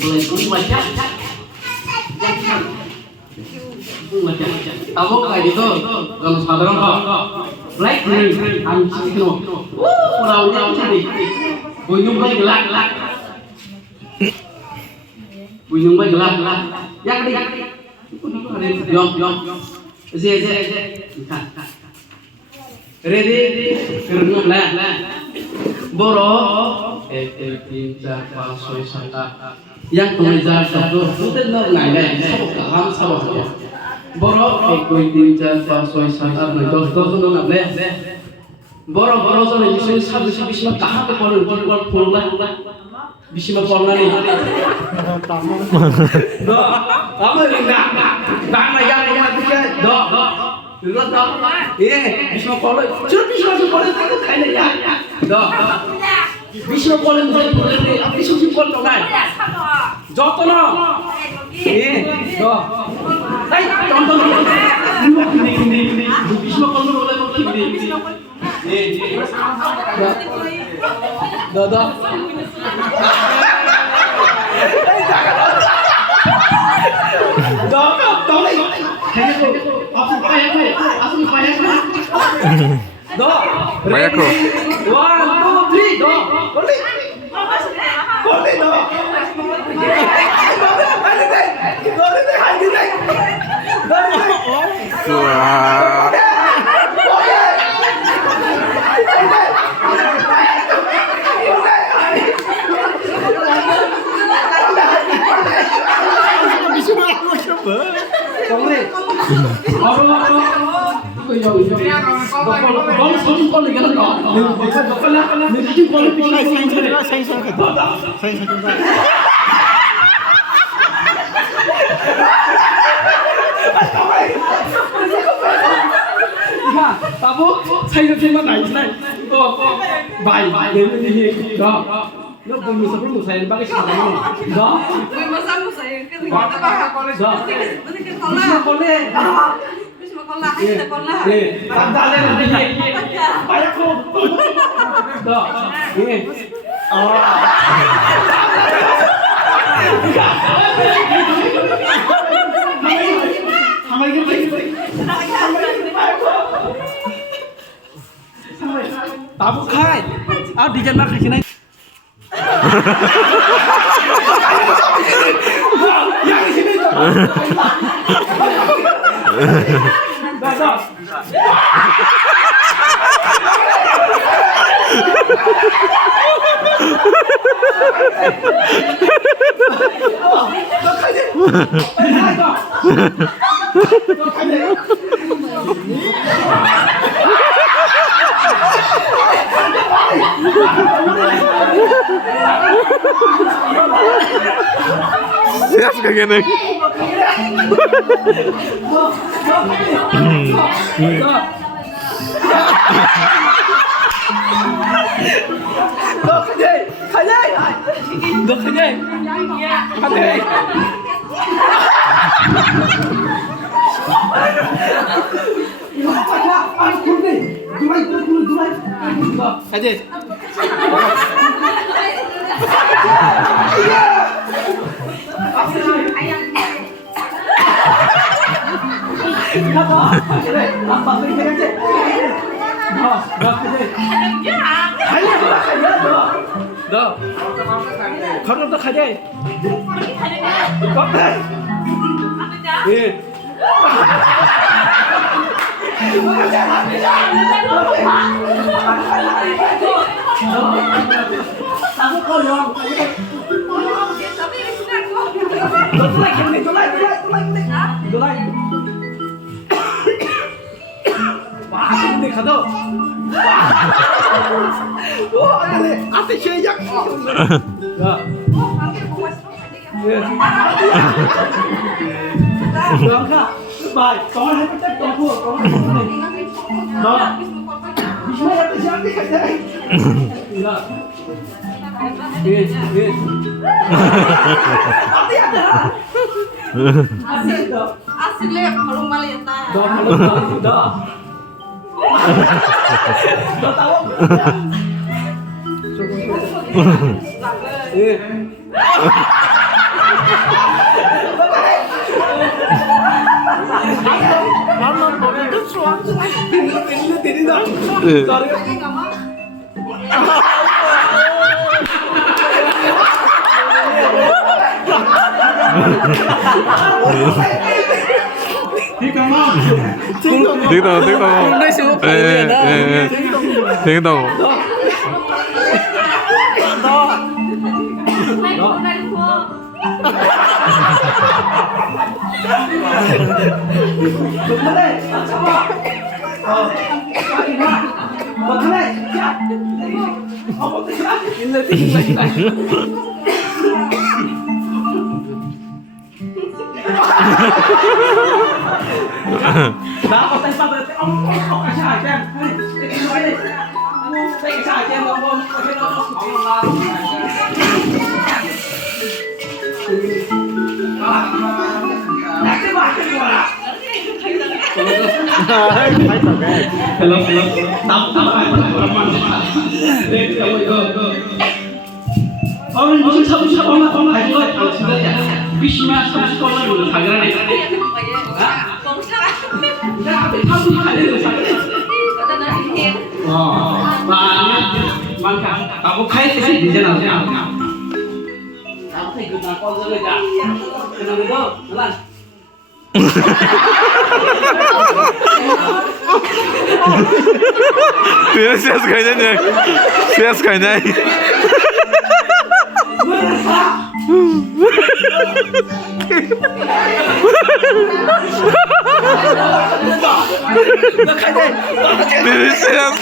Mulai pun baca. Baca. Tahu kayak gitu. Kalau saudara kok. Black green. Anjing itu. Orang-orang jadi. Bunyi baik gelap. Bunyi baik gelap. Yang di. Yom. Zee. Ready? Kerja lah. Boro. 1, 2, 3, 4, 5, 6, 7. Yang pengejar satu. Sudah nggak. Sabuk sabuk. Boro. 1, 2, 3, 4, 5, 6, 7. Dos nggak boleh. Boro so nih. Jadi sabuk bisma kah ke pol bisma polna nih. Do. Kamu enggak. Tangan yang mati ke. Do. Lihat dong, bisa kolej, cuma bisa kolej itu kayaknya ya, dah, bisa kolej ini, bisa kolej dong kan, jatuh no, dah, contoh, ini, bisa kolej ini, dah, Do. Bayako. 1, 2, 3, do. Boleh do. Wah. Tabu, saya cuma naik. Bye. Lo belum saya pakai siapa ini? Dah. Masamu saya. Bisa boleh. Sekolah, sekolah. Tandale nanti. Banyak kok. Dah. Ini. Tabu khai. Di jangan makan sini. Yang di sini. Dah. Siap kayak gini. Kalau tak kerja, kau tak. Tahu kau yang. Dolai. Wah, ini kado. Wah, ini ate siyak. Ya. Dong kak, baik. Kau ada pencet tunggu. Kau ada. Dong. Bisa ada siapa kerja? Iya. Ate ada. Asli kalau maleta. Dah. Dah tahu. Ini dong. Sorry. tiếng tàu tiếng tàu Đứng lên đây. Một thằng này. Một thằng này. Nhìn lên thì này. Đó, còn tay sau đây ông cái xài cho em. Đây cái xài cho em ông cái nó đặt cái bài cái quả. Hello. Ông 무슨 사부 엄마 가지고 비시마 사부를 가져라네. 나 앞에 사부 가려고 사네. Mang kamu kaya sih di sana sih. Kamu sih guna kau dulu ya. Kenapa itu? Jalan. Dia sias kayaknya Delicious.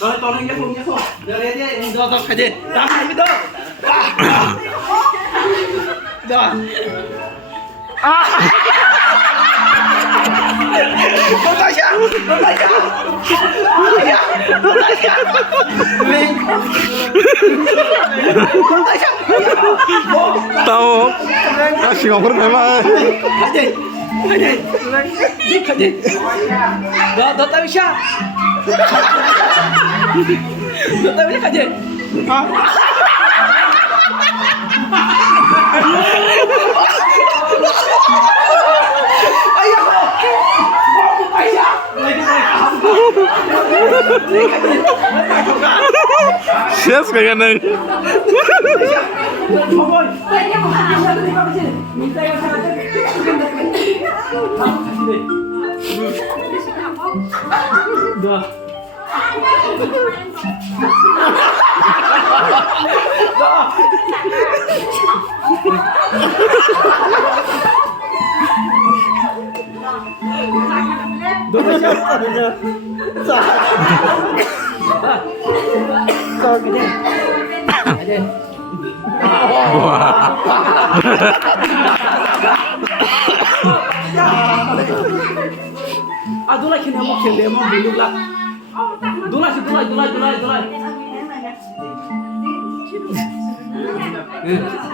Rồi toàn anh nhớ không? Rồi khai đi. Đám này mới đỡ. Rồi. Con tay xa. Tahu. Singapura memang. Khai đi. Đó tay xa. Đó tay khai đi. Sias kayaknya. Dulai kena mau kena mau dulu lah. Dulai.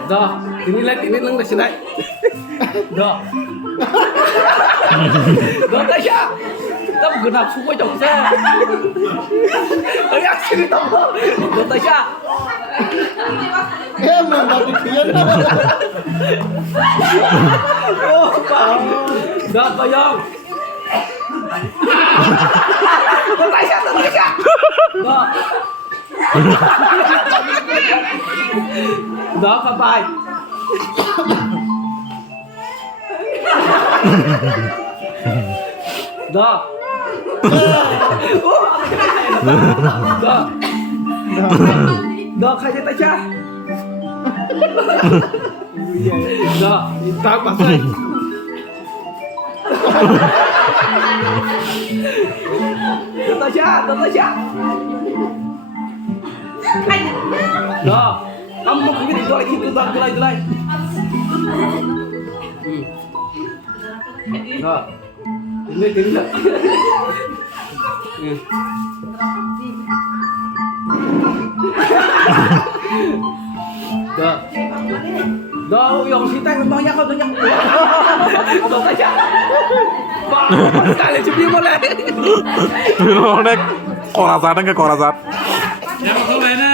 Dah, ini lang dah sini. Dah. Dah tak ya. Tam genap semua jauh saya. Ayah sini tam. Dah tak ya. Emang tapi kian. Oh, Pak. Dah bayang. Dah tak ya. Dah. Đó các bạn. Đó. Đó. Đó khai tay cha. Đó, tao bắt tay. Tay cha. Đó, kamu mau pergi dulu lagi dulu. Đó. Ini tidak. Dah. Dah, yang si tang banyak kau banyak. Kau saja. Pak, sekali cuci boleh. Nó đấy cò ra sát, cái cò ra sát. Em không lấy nè.